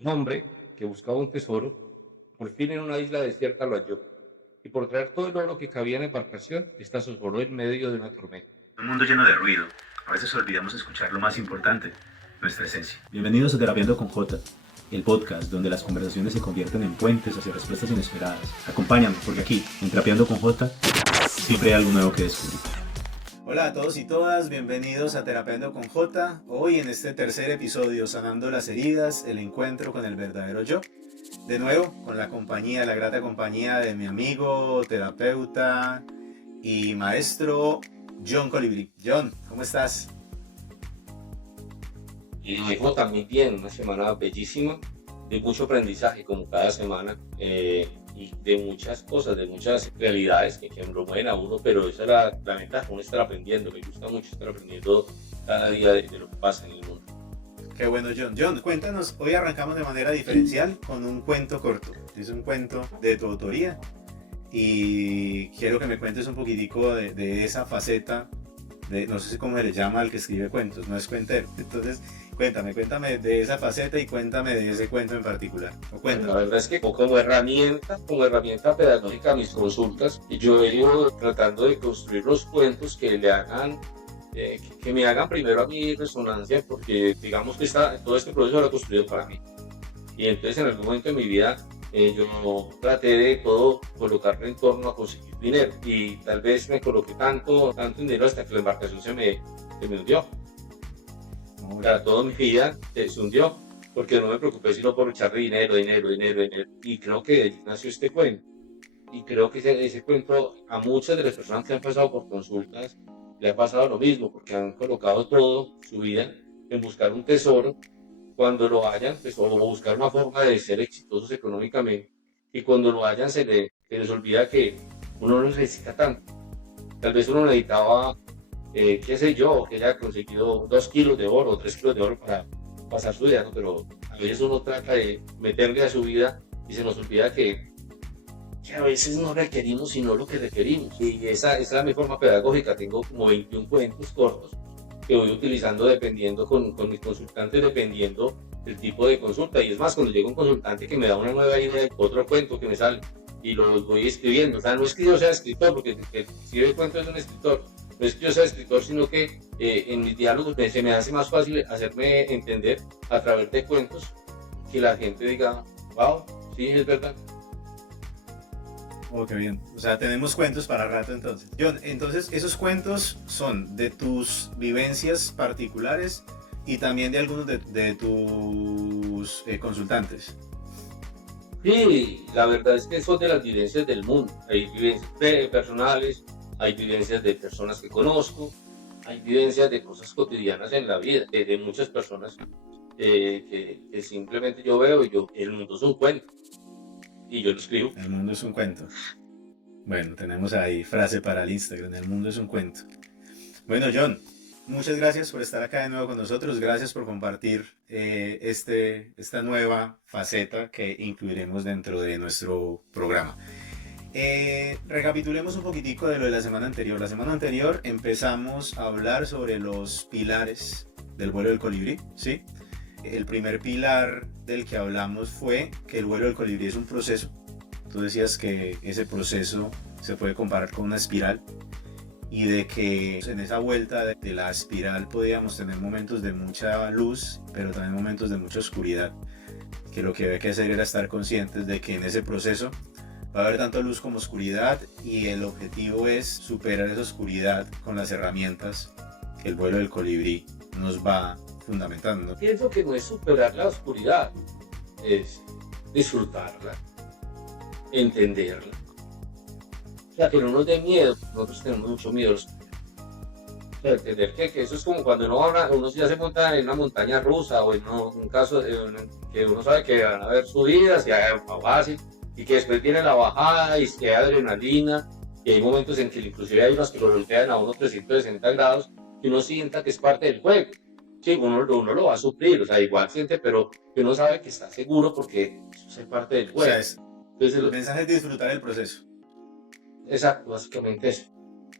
Un hombre que buscaba un tesoro, por fin en una isla desierta lo halló, y por traer todo el oro que cabía en la embarcación, ésta se zozobró en medio de una tormenta. Un mundo lleno de ruido. A veces olvidamos escuchar lo más importante, nuestra esencia. Bienvenidos a Terapiando con J, el podcast donde las conversaciones se convierten en puentes hacia respuestas inesperadas. Acompáñame, porque aquí, en Terapiando con J, siempre hay algo nuevo que descubrir. Hola a todos y todas, bienvenidos a Terapiando con J. Hoy en este tercer episodio, sanando las heridas, el encuentro con el verdadero yo. De nuevo, con la compañía, la grata compañía de mi amigo, terapeuta y maestro John Colibrí. John, ¿cómo estás? Y me dijo también bien, una semana bellísima, de mucho aprendizaje como cada semana, y de muchas cosas, de muchas realidades que lo mueven a uno, pero esa era la ventaja, uno estar aprendiendo, me gusta mucho estar aprendiendo cada día de lo que pasa en el mundo. Qué bueno, John. John, cuéntanos, hoy arrancamos de manera diferencial con un cuento corto. Es un cuento de tu autoría y quiero que me cuentes un poquitico de esa faceta, no sé cómo se le llama al que escribe cuentos, no es cuentero. Entonces, cuéntame de esa faceta y cuéntame de ese cuento en particular. O Bueno, la cuéntame. verdad es que como herramienta pedagógica a mis consultas, yo he ido tratando de construir los cuentos que le hagan, que me hagan primero a mí resonancia, porque digamos que todo este proceso lo he construido para mí. Y entonces en algún momento de mi vida yo traté de todo colocarlo en torno a conseguir dinero. Y tal vez me coloqué tanto dinero hasta que la embarcación se me hundió. O sea, toda mi vida se hundió porque no me preocupé sino por echar dinero. Y creo que de allí nació este cuento. Y creo que ese cuento a muchas de las personas que han pasado por consultas le ha pasado lo mismo, porque han colocado todo su vida en buscar un tesoro cuando lo hayan, pues, o buscar una forma de ser exitosos económicamente, y cuando lo hayan se les olvida que uno no necesita tanto. Tal vez uno necesitaba, qué sé yo, que haya conseguido 2 kilos de oro o 3 kilos de oro para pasar su vida, ¿no? Pero a veces uno trata de meterle a su vida y se nos olvida que a veces no requerimos sino lo que requerimos. Y esa es mi forma pedagógica. Tengo como 21 cuentos cortos que voy utilizando dependiendo con mis consultantes, dependiendo del tipo de consulta. Y es más, cuando llega un consultante que me da una nueva idea, otro cuento que me sale y lo voy escribiendo. O sea, no es que yo sea escritor, porque el que escribe cuentos es un escritor. No es que yo sea escritor, sino que en mis diálogos se me hace más fácil hacerme entender a través de cuentos, que la gente diga, wow, sí, es verdad. Oh, qué bien. O sea, tenemos cuentos para rato entonces. John, entonces esos cuentos son de tus vivencias particulares y también de algunos de tus consultantes. Sí, la verdad es que son de las vivencias del mundo. Hay vivencias personales, hay vivencias de personas que conozco, hay vivencias de cosas cotidianas en la vida, de muchas personas, que simplemente yo veo y el mundo es un cuento y yo lo escribo. El mundo es un cuento. Bueno, tenemos ahí frase para el Instagram. El mundo es un cuento. Bueno, John, muchas gracias por estar acá de nuevo con nosotros. Gracias por compartir esta nueva faceta que incluiremos dentro de nuestro programa. Recapitulemos un poquitico de lo de la semana anterior. La semana anterior empezamos a hablar sobre los pilares del vuelo del colibrí, ¿sí? El primer pilar del que hablamos fue que el vuelo del colibrí es un proceso. Tú decías que ese proceso se puede comparar con una espiral y de que en esa vuelta de la espiral podíamos tener momentos de mucha luz, pero también momentos de mucha oscuridad. Que lo que había que hacer era estar conscientes de que en ese proceso va a haber tanto luz como oscuridad y el objetivo es superar esa oscuridad con las herramientas que el vuelo del colibrí nos va fundamentando. Pienso que no es superar la oscuridad, es disfrutarla, entenderla. O sea, que no nos dé miedo, nosotros tenemos mucho miedo. O sea, entender que eso es como cuando uno ya se monta en una montaña rusa, o en un caso que uno sabe que van a haber subidas y hay fácil, y que después viene la bajada y que hay adrenalina, y hay momentos en que inclusive hay unos que lo voltean a uno 360 grados, y uno sienta que es parte del juego. Sí, uno lo va a sufrir, o sea, igual siente, pero que uno sabe que está seguro porque eso es parte del O sea, juego. Entonces, el mensaje es disfrutar el proceso. exacto, básicamente eso.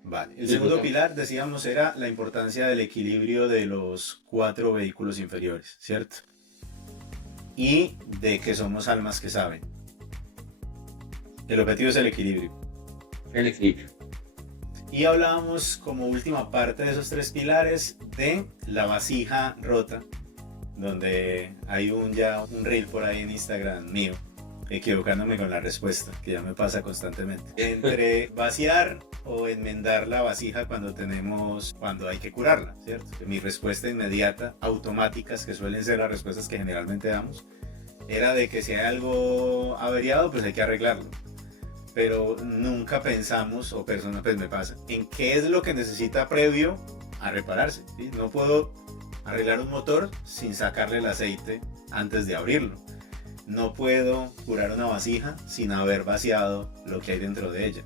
Vale. El segundo Disfrutemos. pilar, decíamos, era la importancia del equilibrio de los cuatro vehículos inferiores, ¿cierto? y de que somos almas que saben. El objetivo es el equilibrio. El equilibrio. Y hablábamos como última parte de esos 3 pilares de la vasija rota, donde hay un reel por ahí en Instagram mío, equivocándome con la respuesta, que ya me pasa constantemente. Entre vaciar o enmendar la vasija cuando hay que curarla, ¿cierto? Mi respuesta inmediata, automáticas, que suelen ser las respuestas que generalmente damos, era de que si hay algo averiado, pues hay que arreglarlo. Pero nunca pensamos, o personas, pues me pasa, en qué es lo que necesita previo a repararse, ¿sí? No puedo arreglar un motor sin sacarle el aceite antes de abrirlo. No puedo curar una vasija sin haber vaciado lo que hay dentro de ella.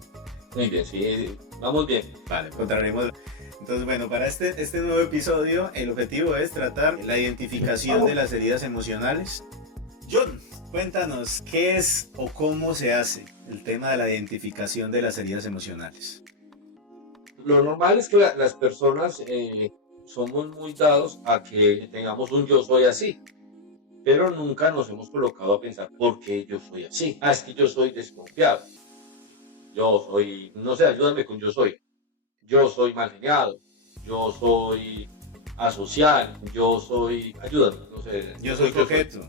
Muy bien, sí, vamos bien. Vale, encontraremos. Entonces, bueno, para este nuevo episodio, el objetivo es tratar la identificación de las heridas emocionales. John, cuéntanos, ¿qué es o cómo se hace el tema de la identificación de las heridas emocionales? Lo normal es que las personas somos muy dados a que tengamos un yo soy así, pero nunca nos hemos colocado a pensar por qué yo soy así. Es que yo soy desconfiado. Yo soy, no sé, ayúdame con yo soy. Yo soy mal geniado. Yo soy asocial. Yo soy, ayúdame, no sé. Yo soy coqueto.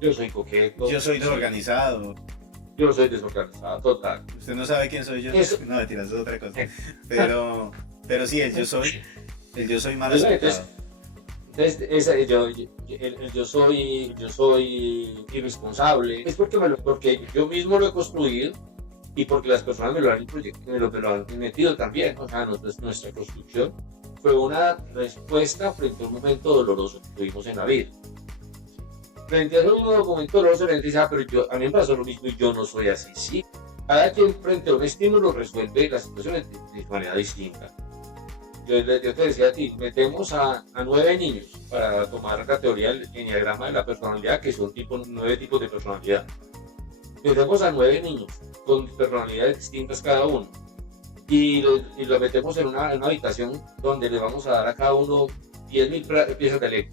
Yo soy coqueto. Yo soy desorganizado. Yo soy desorganizado, total. Usted no sabe quién soy yo. Eso. No, mentiras, es otra cosa. Pero sí, el yo soy mal aceptado. Entonces, el yo soy irresponsable. Es porque yo mismo lo he construido y porque las personas me lo han metido también. O sea, nuestra construcción fue una respuesta frente a un momento doloroso que tuvimos en la vida. Frente a ese momento doloroso, la gente dice, pero a mí me pasó lo mismo y yo no soy así. Sí, cada quien frente a un estímulo resuelve las situaciones de manera distinta. Yo te decía a ti, metemos a 9 niños para tomar la teoría del enneagrama de la personalidad, que son 9 tipos de personalidad. Metemos a 9 niños con personalidades distintas cada uno y los metemos en una habitación donde le vamos a dar a cada uno 10.000 piezas de Lego,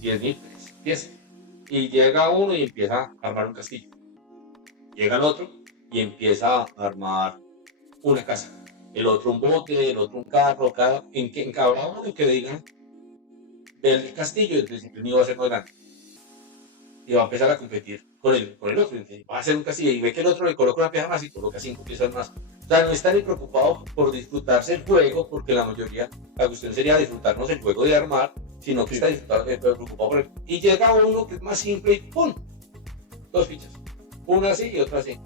10.000 piezas. Y llega uno y empieza a armar un castillo. Llega el otro y empieza a armar una casa. El otro un bote, el otro un carro, en cada uno que digan del castillo, entonces el mío va a ser más grande. Y va a empezar a competir con el otro. Entonces, va a hacer un castillo y ve que el otro le coloca una pieza más y coloca 5 piezas más. O sea, no está ni preocupado por disfrutarse el juego, porque la mayoría, la cuestión sería disfrutarnos el juego de armar, sino que está preocupado por él. Y llega uno que es más simple y ¡pum! 2 fichas. Una así y otra así.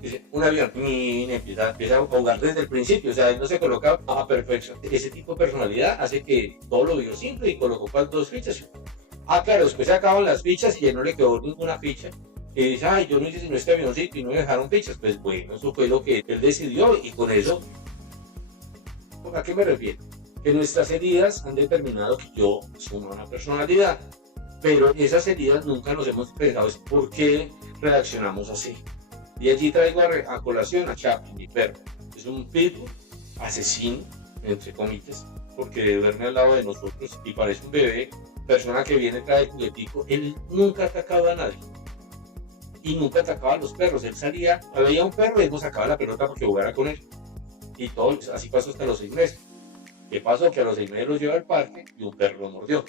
Dice, un avión, y empieza a jugar desde el principio, o sea, él no se coloca a perfección. Ese tipo de personalidad hace que todo lo vio simple y colocó 2 fichas. Claro, después se acaban las fichas y ya no le quedó ninguna ficha. Y dice, yo no hice sino este avioncito y no me dejaron fichas. Pues bueno, eso fue lo que él decidió y con eso, ¿a qué me refiero? Que nuestras heridas han determinado que yo soy una personalidad, pero esas heridas nunca nos hemos pensado por qué reaccionamos así. Y allí traigo a colación a Chaplin, mi perro. Es un pitbull asesino, entre comillas, porque duerme al lado de nosotros y parece un bebé, persona que viene, trae el juguetico. Él nunca atacaba a nadie y nunca atacaba a los perros. Él salía, veía un perro y él nos sacaba la pelota porque jugara con él. Y todo, así pasó hasta los 6 meses. ¿Qué pasó? Que a los 6 meses lo lleva al parque y un perro lo mordió.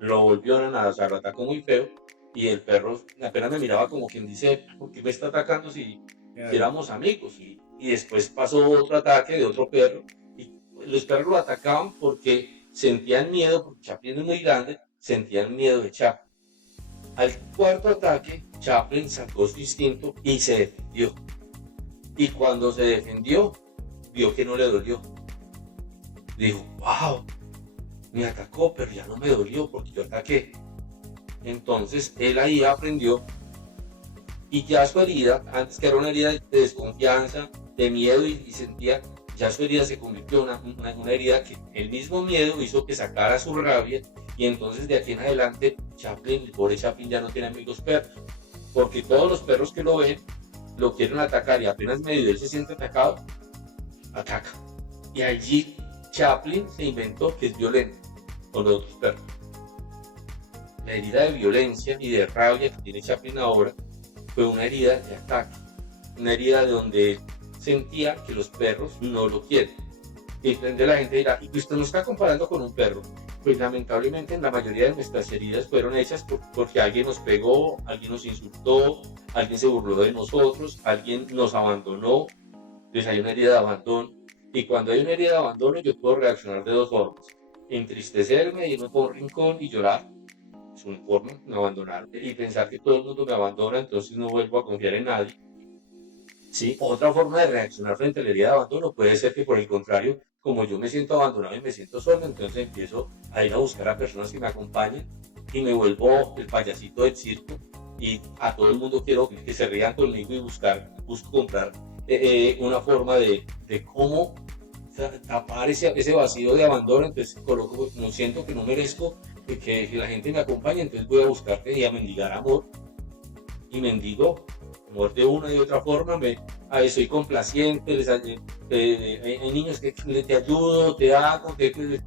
Lo volvió a nada, o sea, lo atacó muy feo. Y el perro apenas me miraba como quien dice, ¿por qué me está atacando si éramos amigos? Y después pasó otro ataque de otro perro. Y los perros lo atacaban porque sentían miedo, porque Chaplin es muy grande, sentían miedo de Chaplin. Al 4.º ataque, Chaplin sacó su instinto y se defendió. Y cuando se defendió, vio que no le dolió. Dijo, wow, me atacó, pero ya no me dolió porque yo ataqué. Entonces él ahí aprendió y ya su herida, antes que era una herida de desconfianza, de miedo y sentía, ya su herida se convirtió en una herida que el mismo miedo hizo que sacara su rabia y entonces de aquí en adelante Chaplin, el pobre Chaplin ya no tiene amigos perros, porque todos los perros que lo ven lo quieren atacar y apenas medio él se siente atacado, ataca. Y allí Chaplin se inventó que es violento con los otros perros. La herida de violencia y de rabia que tiene Chaplin ahora fue una herida de ataque, una herida de donde sentía que los perros no lo quieren. Y entonces la gente dirá, ¿y usted no está comparando con un perro? Pues lamentablemente en la mayoría de nuestras heridas fueron hechas porque alguien nos pegó, alguien nos insultó, alguien se burló de nosotros, alguien nos abandonó. Entonces hay una herida de abandono. Y cuando hay una herida de abandono yo puedo reaccionar de dos formas. Entristecerme, irme por un rincón y llorar. Es una forma, no abandonar. Y pensar que todo el mundo me abandona, entonces no vuelvo a confiar en nadie. Sí, otra forma de reaccionar frente a la herida de abandono puede ser que por el contrario, como yo me siento abandonado y me siento solo, entonces empiezo a ir a buscar a personas que me acompañen y me vuelvo el payasito del circo y a todo el mundo quiero que se rían conmigo y busco comprar una forma de cómo tapar ese vacío de abandono, entonces coloco, como siento que no merezco que la gente me acompañe, entonces voy a buscarte y a mendigar amor y mendigo amor de una y otra forma, soy complaciente, hay niños que te ayudo, te hago,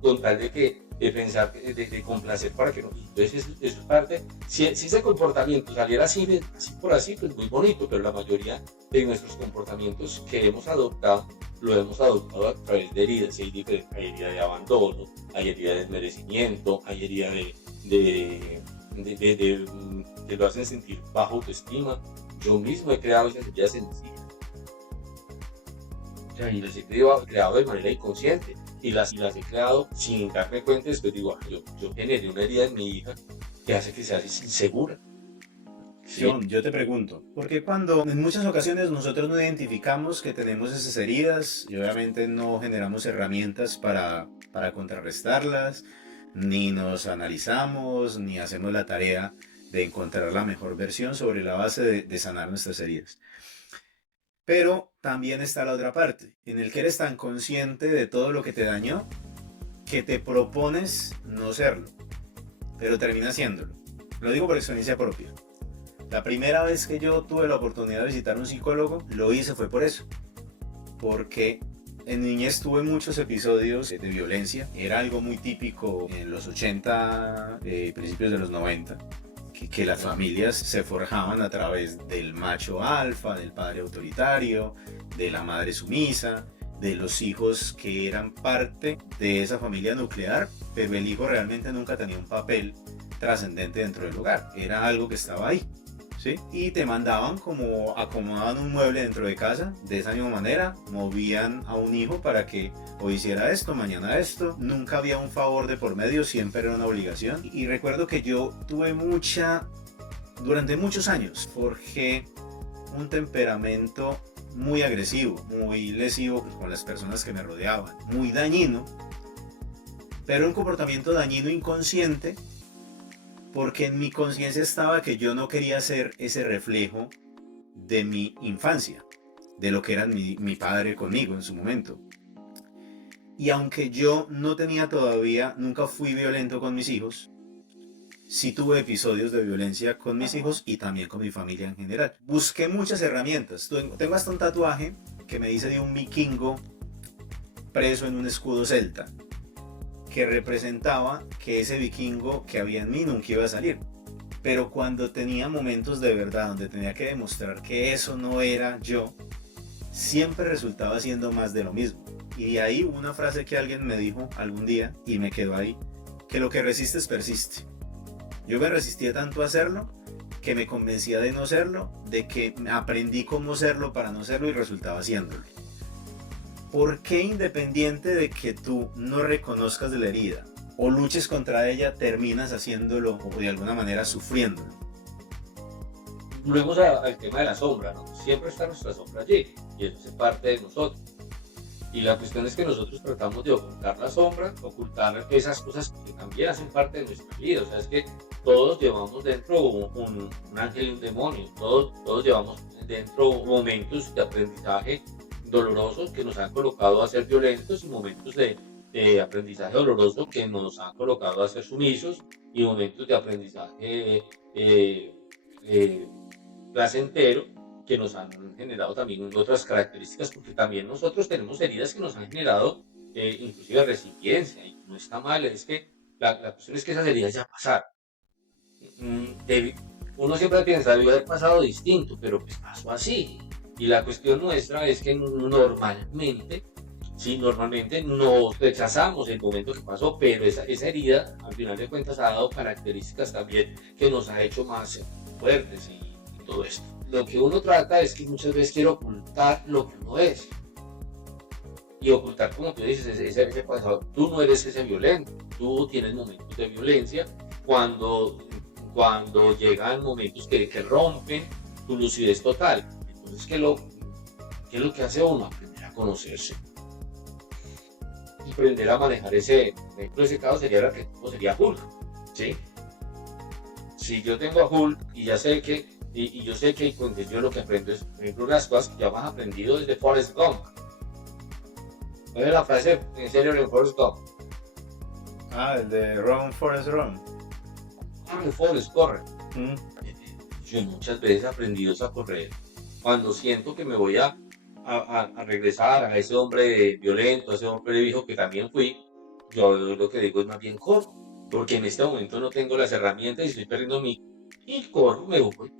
con tal de pensar, de complacer para que no. Entonces eso es parte, si ese comportamiento saliera así por así, pues muy bonito, pero la mayoría de nuestros comportamientos que hemos adoptado, lo hemos adoptado a través de heridas, hay herida de abandono, hay herida de desmerecimiento, hay herida de lo hacen sentir bajo autoestima. Yo mismo he creado esas heridas en mis hijas. O sea, y las he creado de manera inconsciente. Y las he creado sin darme cuenta. Después digo, yo generé una herida en mi hija que hace que sea insegura. ¿Sí? John, yo te pregunto, porque cuando en muchas ocasiones nosotros no identificamos que tenemos esas heridas y obviamente no generamos herramientas para contrarrestarlas, ni nos analizamos, ni hacemos la tarea de encontrar la mejor versión sobre la base de sanar nuestras heridas. Pero también está la otra parte, en el que eres tan consciente de todo lo que te dañó que te propones no serlo, pero terminas haciéndolo. Lo digo por experiencia propia. La primera vez que yo tuve la oportunidad de visitar a un psicólogo, lo hice fue por eso. Porque en niñez tuve muchos episodios de violencia. Era algo muy típico en los 80, principios de los 90. Que las familias se forjaban a través del macho alfa, del padre autoritario, de la madre sumisa, de los hijos que eran parte de esa familia nuclear, pero el hijo realmente nunca tenía un papel trascendente dentro del hogar. Era algo que estaba ahí. ¿Sí? Y te mandaban como acomodaban un mueble dentro de casa, de esa misma manera, movían a un hijo para que hoy hiciera esto, mañana esto, nunca había un favor de por medio, siempre era una obligación. Y recuerdo que yo durante muchos años, forjé un temperamento muy agresivo, muy lesivo con las personas que me rodeaban, muy dañino, pero un comportamiento dañino inconsciente, porque en mi conciencia estaba que yo no quería ser ese reflejo de mi infancia, de lo que era mi padre conmigo en su momento. Y aunque yo no tenía todavía, nunca fui violento con mis hijos, sí tuve episodios de violencia con mis hijos y también con mi familia en general. Busqué muchas herramientas. Tengo hasta un tatuaje que me dice de un vikingo preso en un escudo celta, que representaba que ese vikingo que había en mí nunca iba a salir. Pero cuando tenía momentos de verdad donde tenía que demostrar que eso no era yo, siempre resultaba siendo más de lo mismo. Y de ahí una frase que alguien me dijo algún día y me quedó ahí, que lo que resistes persiste. Yo me resistía tanto a hacerlo que me convencía de no serlo, de que aprendí cómo serlo para no serlo y resultaba haciéndolo. ¿Por qué independiente de que tú no reconozcas de la herida o luches contra ella, terminas haciéndolo o de alguna manera sufriéndolo? Volvemos al tema de la sombra, ¿no? Siempre está nuestra sombra allí y eso es parte de nosotros. Y la cuestión es que nosotros tratamos de ocultar la sombra, ocultar esas cosas que también hacen parte de nuestra vida. O sea, es que todos llevamos dentro un ángel y un demonio, todos llevamos dentro momentos de aprendizaje dolorosos que nos han colocado a ser violentos y momentos de aprendizaje doloroso que nos han colocado a ser sumisos y momentos de aprendizaje placentero que nos han generado también otras características, porque también nosotros tenemos heridas que nos han generado inclusive resiliencia, y no está mal, es que la cuestión es que esas heridas ya pasaron. uno siempre piensa, debió haber pasado distinto, pero pues pasó así. Y la cuestión nuestra es que normalmente, sí, normalmente nos rechazamos el momento que pasó, pero esa herida, al final de cuentas, ha dado características también que nos ha hecho más fuertes y todo esto. Lo que uno trata es que muchas veces quiere ocultar lo que uno es. Y ocultar, como tú dices, ese pasado. Tú no eres ese violento, tú tienes momentos de violencia cuando, cuando llegan momentos que rompen tu lucidez total. Entonces, ¿qué es lo que hace uno? Aprender a conocerse y aprender a manejar ese. Ejemplo, ese caso sería el arquetipo, sería Hulk, ¿sí? Si yo tengo a Hulk y ya sé que, y yo sé que con yo lo que aprendo es, por ejemplo, las cosas que ya más aprendido desde Forrest Gump. ¿Cuál es la frase en serio de Forrest Gump? Ah, el de Run, Forrest, Run. Corre, Forrest, corre. Mm. Yo muchas veces he aprendido a correr cuando siento que me voy a regresar a ese hombre violento, a ese hombre viejo que también fui. Yo lo que digo es más bien corro, porque en este momento no tengo las herramientas y estoy perdiendo mi. Y corro, me voy.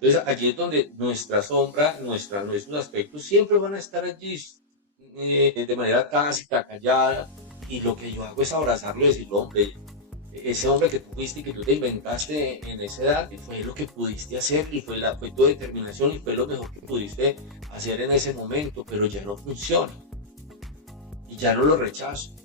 Entonces allí es donde nuestra sombra, nuestros aspectos siempre van a estar allí de manera tácita, callada, y lo que yo hago es abrazarlo y decirlo, hombre, ese hombre que tú fuiste y que tú te inventaste en esa edad, fue lo que pudiste hacer y fue tu determinación y fue lo mejor que pudiste hacer en ese momento, pero ya no funciona y ya no lo rechazo.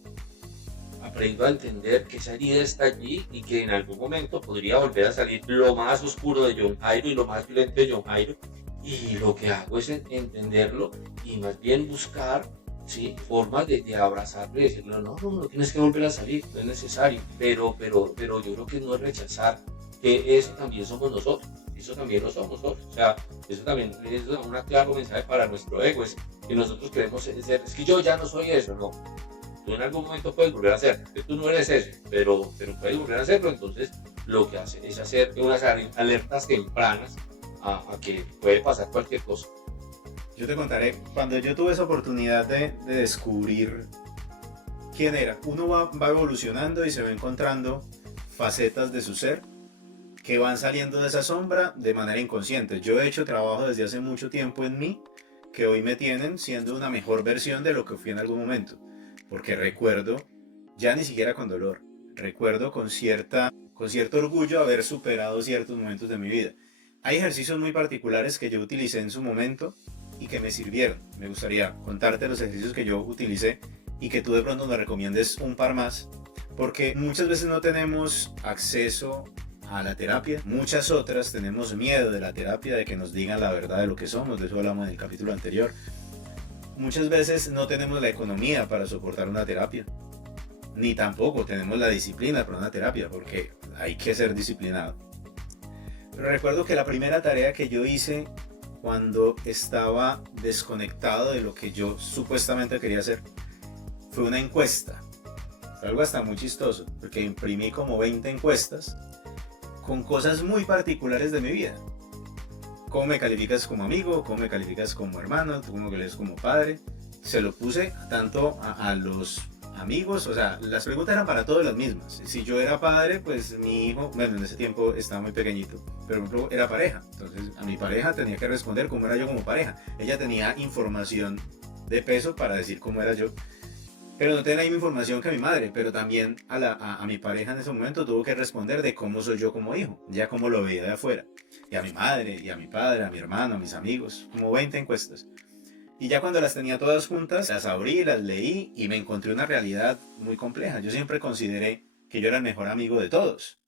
Aprendo a entender que esa herida está allí y que en algún momento podría volver a salir lo más oscuro de John Jairo y lo más violento de John Jairo. Y lo que hago es entenderlo y más bien buscar, ¿sí?, formas de abrazarlo y decirle, no tienes que volver a salir, no es necesario. Pero yo creo que no es rechazar que eso también somos nosotros, eso también lo somos nosotros. O sea, eso también es un claro mensaje para nuestro ego, es que nosotros queremos ser, es que yo ya no soy eso, no. Tú en algún momento puedes volver a hacerlo, tú no eres eso, pero puedes volver a hacerlo, entonces lo que hace es hacer unas alertas tempranas a que puede pasar cualquier cosa. Yo te contaré, cuando yo tuve esa oportunidad de descubrir quién era, uno va evolucionando y se va encontrando facetas de su ser que van saliendo de esa sombra de manera inconsciente. Yo he hecho trabajo desde hace mucho tiempo en mí que hoy me tienen siendo una mejor versión de lo que fui en algún momento. Porque recuerdo, ya ni siquiera con dolor, recuerdo con cierto orgullo haber superado ciertos momentos de mi vida. Hay ejercicios muy particulares que yo utilicé en su momento y que me sirvieron. Me gustaría contarte los ejercicios que yo utilicé y que tú de pronto me recomiendes un par más, porque muchas veces no tenemos acceso a la terapia, muchas otras tenemos miedo de la terapia, de que nos digan la verdad de lo que somos, de eso hablamos en el capítulo anterior. Muchas veces no tenemos la economía para soportar una terapia, ni tampoco tenemos la disciplina para una terapia, porque hay que ser disciplinado. Pero recuerdo que la primera tarea que yo hice cuando estaba desconectado de lo que yo supuestamente quería hacer fue una encuesta. Fue algo hasta muy chistoso, porque imprimí como 20 encuestas con cosas muy particulares de mi vida. ¿Cómo me calificas como amigo? ¿Cómo me calificas como hermano? ¿Cómo me calificas como padre? Se lo puse tanto a los amigos, o sea, las preguntas eran para todos las mismas. Si yo era padre, pues mi hijo, bueno, en ese tiempo estaba muy pequeñito, pero por ejemplo era pareja. Entonces a mi pareja tenía que responder cómo era yo como pareja. Ella tenía información de peso para decir cómo era yo, pero no tenía la misma información que mi madre, pero también a mi pareja en ese momento tuvo que responder de cómo soy yo como hijo, ya como lo veía de afuera. Y a mi madre, y a mi padre, a mi hermano, a mis amigos, como 20 encuestas. Y ya cuando las tenía todas juntas, las abrí, las leí y me encontré una realidad muy compleja. Yo siempre consideré que yo era el mejor amigo de todos.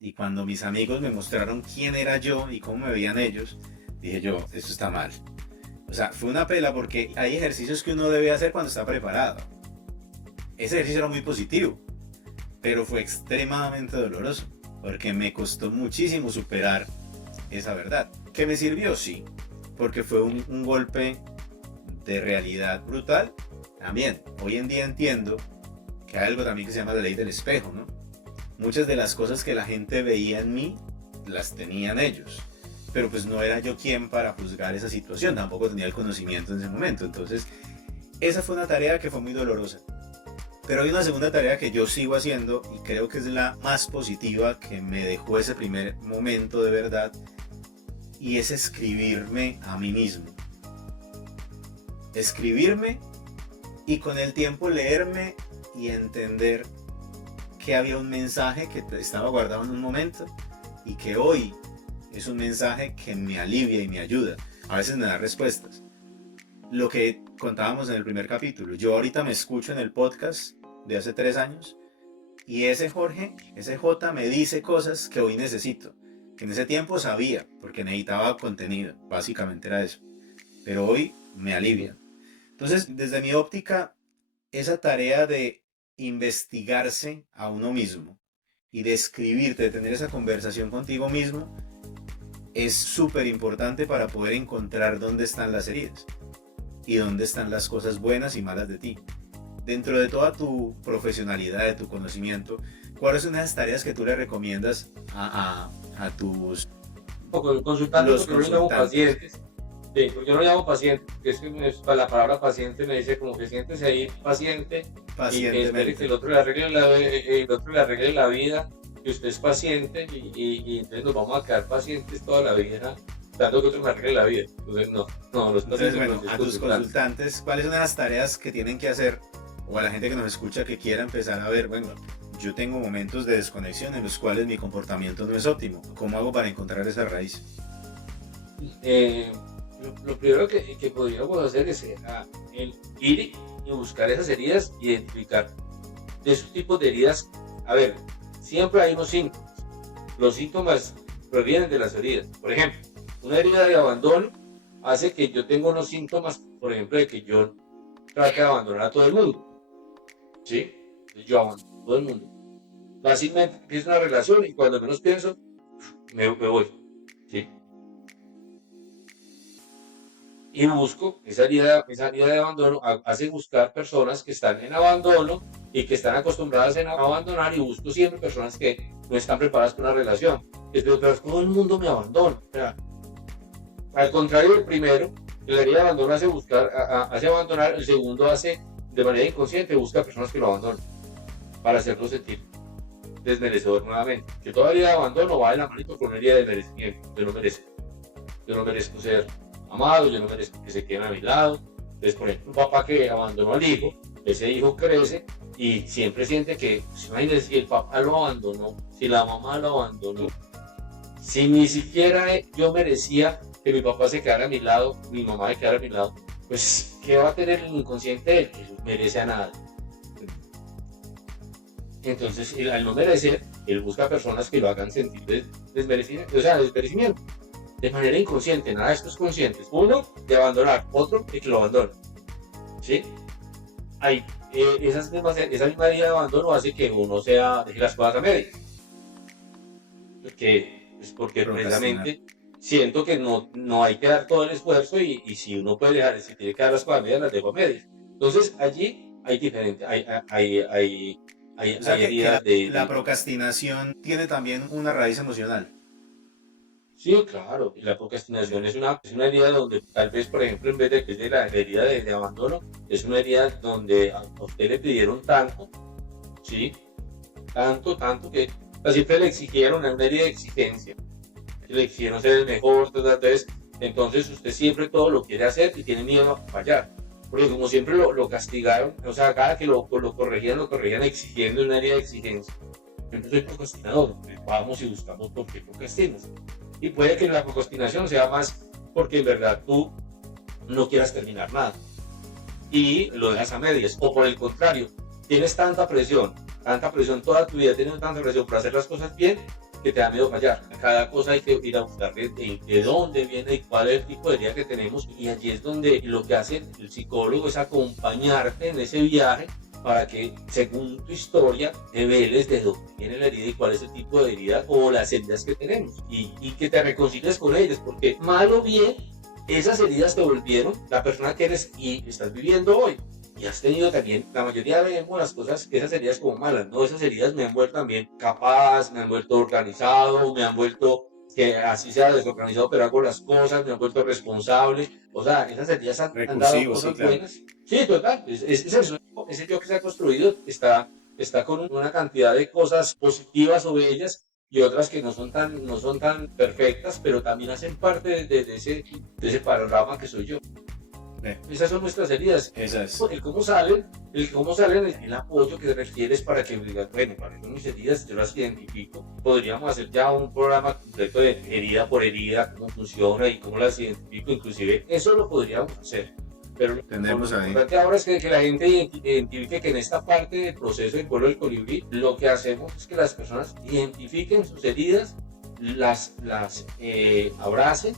Y cuando mis amigos me mostraron quién era yo y cómo me veían ellos, dije yo, esto está mal. O sea, fue una pela porque hay ejercicios que uno debe hacer cuando está preparado. Ese ejercicio era muy positivo, pero fue extremadamente doloroso, porque me costó muchísimo superar esa verdad. ¿Que me sirvió? Sí, porque fue un golpe de realidad brutal. También, hoy en día entiendo que hay algo también que se llama la ley del espejo, ¿no? Muchas de las cosas que la gente veía en mí, las tenían ellos. Pero pues no era yo quien para juzgar esa situación, tampoco tenía el conocimiento en ese momento. Entonces, esa fue una tarea que fue muy dolorosa. Pero hay una segunda tarea que yo sigo haciendo y creo que es la más positiva que me dejó ese primer momento de verdad, y es escribirme a mí mismo. Escribirme y con el tiempo leerme y entender que había un mensaje que estaba guardado en un momento y que hoy es un mensaje que me alivia y me ayuda. A veces me da respuestas. Lo que contábamos en el primer capítulo. Yo ahorita me escucho en el podcast de hace 3 años y ese Jorge, ese J me dice cosas que hoy necesito. Que en ese tiempo sabía porque necesitaba contenido. Básicamente era eso. Pero hoy me alivia. Entonces, desde mi óptica, esa tarea de investigarse a uno mismo y de escribirte, de tener esa conversación contigo mismo, es súper importante para poder encontrar dónde están las heridas y dónde están las cosas buenas y malas de ti. Dentro de toda tu profesionalidad, de tu conocimiento, ¿cuáles son esas tareas que tú le recomiendas a tus consultantes? Porque yo no llamo pacientes. Sí, pues yo no llamo paciente, porque es que la palabra paciente me dice como que siéntese ahí paciente y que espere que el otro le arregle la vida, que usted es paciente y entonces nos vamos a quedar pacientes toda la vida dando que otro me arregle la vida. Entonces no, los pacientes. Entonces, bueno, a tus consultantes, ¿cuáles son las tareas que tienen que hacer? O a la gente que nos escucha que quiera empezar a ver, bueno, yo tengo momentos de desconexión en los cuales mi comportamiento no es óptimo. ¿Cómo hago para encontrar esa raíz? Lo primero que podríamos hacer es el ir y buscar esas heridas, identificar de esos tipos de heridas. A ver, siempre hay unos síntomas. Los síntomas provienen de las heridas. Por ejemplo, una herida de abandono hace que yo tenga unos síntomas, por ejemplo, de que yo trate de abandonar a todo el mundo. ¿Sí? Yo abandono a todo el mundo. Fácilmente empiezo una relación y cuando menos pienso, me voy. ¿Sí? Y busco esa herida de abandono, hace buscar personas que están en abandono y que están acostumbradas a abandonar, y busco siempre personas que no están preparadas para una relación. Pero todo el mundo me abandona. O sea, al contrario del primero, la herida de abandono hace abandonar, el segundo hace de manera inconsciente, busca personas que lo abandonan para hacerlo sentir desmerecedor nuevamente. Que toda herida de abandono va de la manito con una herida de merecimiento. Yo no merezco ser amado, yo no merezco que se queden a mi lado. Entonces, por ejemplo, un papá que abandonó al hijo, ese hijo crece y siempre siente que, pues, imagínense, si el papá lo abandonó, si la mamá lo abandonó, si ni siquiera yo merecía que mi papá se quedara a mi lado, mi mamá se quedara a mi lado, pues, ¿qué va a tener el inconsciente de él? Que no merece a nada. Entonces, al no merecer, él busca personas que lo hagan sentir desmerecimiento, de manera inconsciente. Nada de esto es consciente. Uno, de abandonar; otro, de que lo abandone. ¿Sí? Esa misma herida de abandono hace que uno deje las cosas a medias. Porque precisamente siento que no hay que dar todo el esfuerzo, y si uno puede dejar, si tiene que dar las cosas a medias, las dejo a medias. Entonces, allí hay diferente, hay heridas la procrastinación tiene también una raíz emocional. Sí, claro, y la procrastinación es una herida donde tal vez, por ejemplo, en vez de que es de la herida de abandono, es una herida donde a usted le pidieron tanto, ¿sí? Tanto que siempre le exigieron, una herida de exigencia, le exigieron ser el mejor, entonces usted siempre todo lo quiere hacer y tiene miedo a fallar, porque como siempre lo castigaron, o sea, cada que lo corregían exigiendo una herida de exigencia. Yo soy procrastinador, vamos y buscamos por qué procrastinas. Y puede que la procrastinación sea más porque en verdad tú no quieras terminar nada y lo dejas a medias, o por el contrario, tienes tanta presión toda tu vida, tienes tanta presión para hacer las cosas bien, que te da miedo fallar. A cada cosa hay que ir a buscar de dónde viene y cuál es el tipo de herida que tenemos, y allí es donde lo que hace el psicólogo es acompañarte en ese viaje para que, según tu historia, develes de dónde viene la herida y cuál es el tipo de herida o las heridas que tenemos, y que te reconcilies con ellas, porque mal o bien, esas heridas te volvieron la persona que eres y estás viviendo hoy. Y has tenido también, la mayoría vemos las cosas, esas heridas como malas, ¿no? Esas heridas me han vuelto también capaz, me han vuelto organizado, me han vuelto, que así sea desorganizado, pero hago las cosas, me han vuelto responsable. O sea, esas heridas han dado cosas buenas. Sí, total, es eso. ese yo que se ha construido está con una cantidad de cosas positivas o bellas y otras que no son tan perfectas, pero también hacen parte de ese panorama que soy yo. Esas son nuestras heridas. Esas. El cómo salen es el apoyo que requieres para que digas, bueno, para que mis heridas yo las identifico. Podríamos hacer ya un programa completo de herida por herida, cómo funciona y cómo las identifico. Inclusive eso lo podríamos hacer. Pero lo importante ahora es que la gente identifique que en esta parte del proceso del vuelo del colibrí, lo que hacemos es que las personas identifiquen sus heridas, las abracen,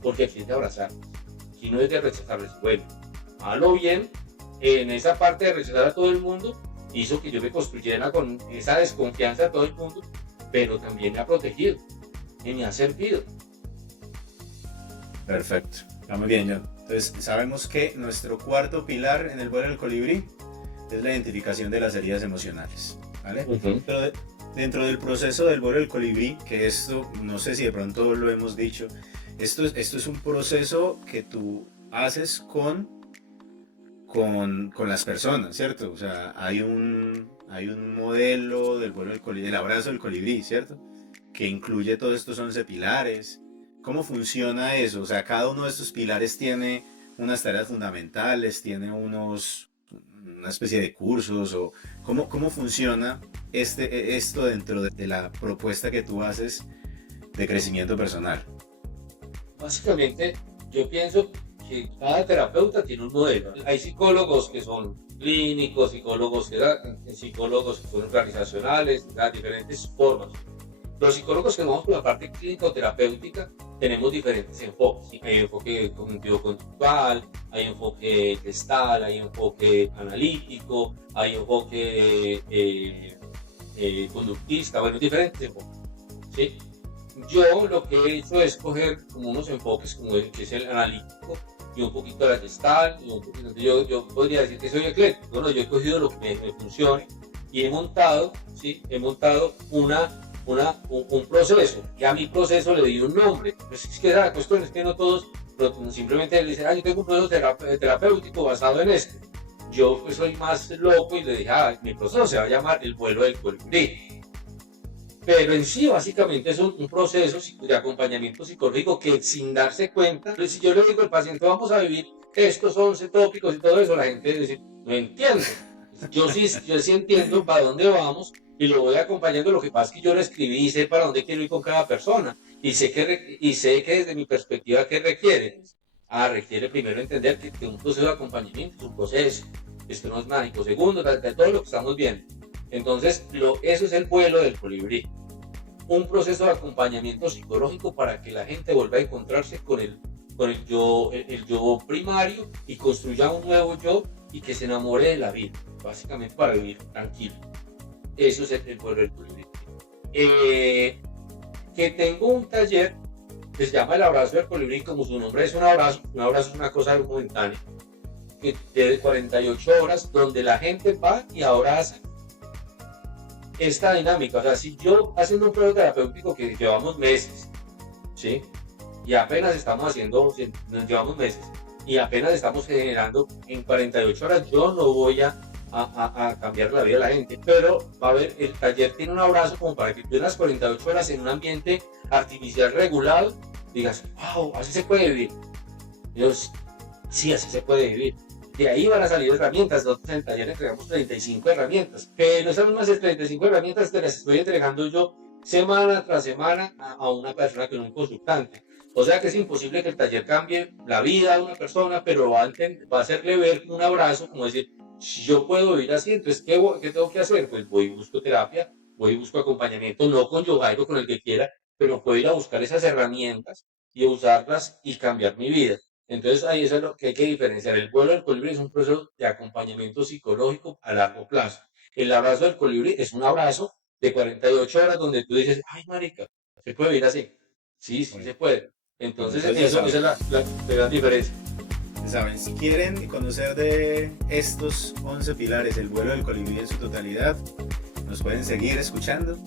porque aquí es de abrazar. Aquí no es de rechazarles. Bueno, mal o bien, en esa parte de rechazar a todo el mundo, hizo que yo me construyera con esa desconfianza de todo el mundo, pero también me ha protegido y me ha servido. Perfecto, está muy bien, John. Entonces, sabemos que nuestro cuarto pilar en el vuelo del colibrí es la identificación de las heridas emocionales, ¿vale? Pero dentro del proceso del vuelo del colibrí, que esto, no sé si de pronto lo hemos dicho, esto es un proceso que tú haces con las personas, ¿cierto? O sea, hay un modelo del vuelo del colibrí, el abrazo del colibrí, ¿cierto? Que incluye todos estos 11 pilares. ¿Cómo funciona eso? O sea, cada uno de estos pilares tiene unas tareas fundamentales, tiene una especie de cursos, o ¿cómo funciona esto dentro de la propuesta que tú haces de crecimiento personal? Básicamente, yo pienso que cada terapeuta tiene un modelo. Hay psicólogos que son clínicos, psicólogos que son organizacionales, de diferentes formas. Los psicólogos que vamos por la parte clínica o terapéutica tenemos diferentes enfoques. Hay enfoque cognitivo-conductual, hay enfoque gestal, hay enfoque analítico, hay enfoque conductista, bueno, diferentes enfoques, ¿sí? Yo lo que he hecho es coger como unos enfoques como el que es el analítico y un poquito de la gestal, y un poquito, yo podría decir que soy ecléctico, ¿no? Yo he cogido lo que me funcione y he montado, ¿sí? He montado un proceso, y a mi proceso le di un nombre. Pues es que la cuestión es que no todos simplemente le dicen, yo tengo un proceso terapéutico basado en esto. Yo pues, soy más loco y le dije, mi proceso se va a llamar el vuelo del colibrí. Pero en sí, básicamente es un proceso de acompañamiento psicológico que sin darse cuenta, pues, si yo le digo al paciente, vamos a vivir estos 11 tópicos y todo eso, la gente dice, no entiendo. Yo sí entiendo para dónde vamos y lo voy acompañando. Lo que pasa es que yo lo escribí y sé para dónde quiero ir con cada persona. Y sé que desde mi perspectiva, ¿qué requiere? Requiere primero entender que un proceso de acompañamiento es un proceso. Esto no es mágico. Segundo, de todo lo que estamos viendo. Entonces, eso es el vuelo del colibrí. Un proceso de acompañamiento psicológico para que la gente vuelva a encontrarse con el yo primario y construya un nuevo yo y que se enamore de la vida, básicamente para vivir tranquilo. Eso es el vuelo del colibrí. Que tengo un taller que se llama el abrazo del colibrí, como su nombre es un abrazo es una cosa momentánea, que de 48 horas, donde la gente va y abraza esta dinámica. O sea, si yo haciendo un proceso terapéutico que llevamos meses, ¿sí? Y apenas nos llevamos meses, y apenas estamos generando en 48 horas, yo no voy a cambiar la vida de la gente, pero va a haber, el taller tiene un abrazo como para que tú en las 48 horas en un ambiente artificial regulado, digas, wow, así se puede vivir. Dios, sí, así se puede vivir. De ahí van a salir herramientas. Nosotros en el taller entregamos 35 herramientas, pero esas mismas 35 herramientas te las estoy entregando yo semana tras semana a una persona que no es un consultante. O sea que es imposible que el taller cambie la vida de una persona, pero va a hacerle ver un abrazo, como decir, si yo puedo vivir así, entonces ¿qué tengo que hacer? Pues voy y busco terapia, voy y busco acompañamiento, no con Yogairo, con el que quiera, pero puedo ir a buscar esas herramientas y usarlas y cambiar mi vida. Entonces ahí eso es lo que hay que diferenciar. El vuelo del colibrí es un proceso de acompañamiento psicológico a largo plazo. El abrazo del colibrí es un abrazo de 48 horas donde tú dices, ay marica, ¿se puede vivir así? Sí, sí se puede. Entonces esa es la gran diferencia. Saben, si quieren conocer de estos 11 pilares, el vuelo del colibrí en su totalidad, nos pueden seguir escuchando.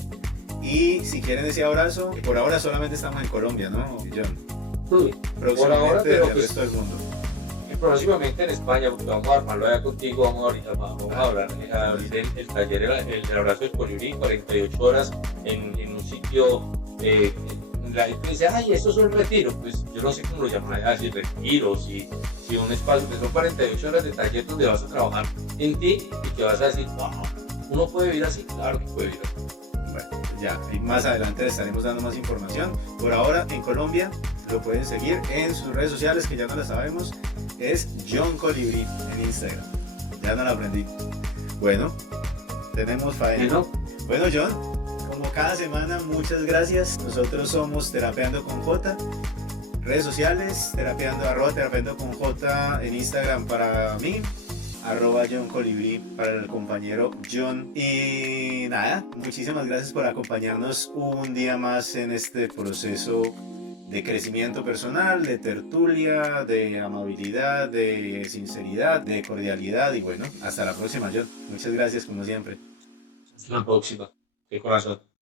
Y si quieren ese abrazo, por ahora solamente estamos en Colombia, ¿no, John? Sí, por ahora, pero del resto del mundo. próximamente en España, porque vamos a armarlo allá contigo, vamos a hablar, a abrir el taller, el abrazo del colibrí, 48 horas en un sitio. La gente dice, ay, eso es un retiro. Pues yo no sé cómo lo llaman allá, si retiro, si un espacio, que son 48 horas de taller donde vas a trabajar en ti y que vas a decir, wow, uno puede vivir así, claro que puede vivir así. Bueno, ya, y más adelante les estaremos dando más información. Por ahora, en Colombia, lo pueden seguir en sus redes sociales, que ya no las sabemos. Es John Colibrí en Instagram. Ya no la aprendí. Bueno, tenemos faena. Bueno, John, como cada semana, muchas gracias. Nosotros somos Terapeando con J. Redes sociales, terapeando con J en Instagram para mí, @John Colibrí para el compañero John. Y nada, muchísimas gracias por acompañarnos un día más en este proceso de crecimiento personal, de tertulia, de amabilidad, de sinceridad, de cordialidad. Y bueno, hasta la próxima, John. Muchas gracias como siempre. Hasta la próxima. De corazón.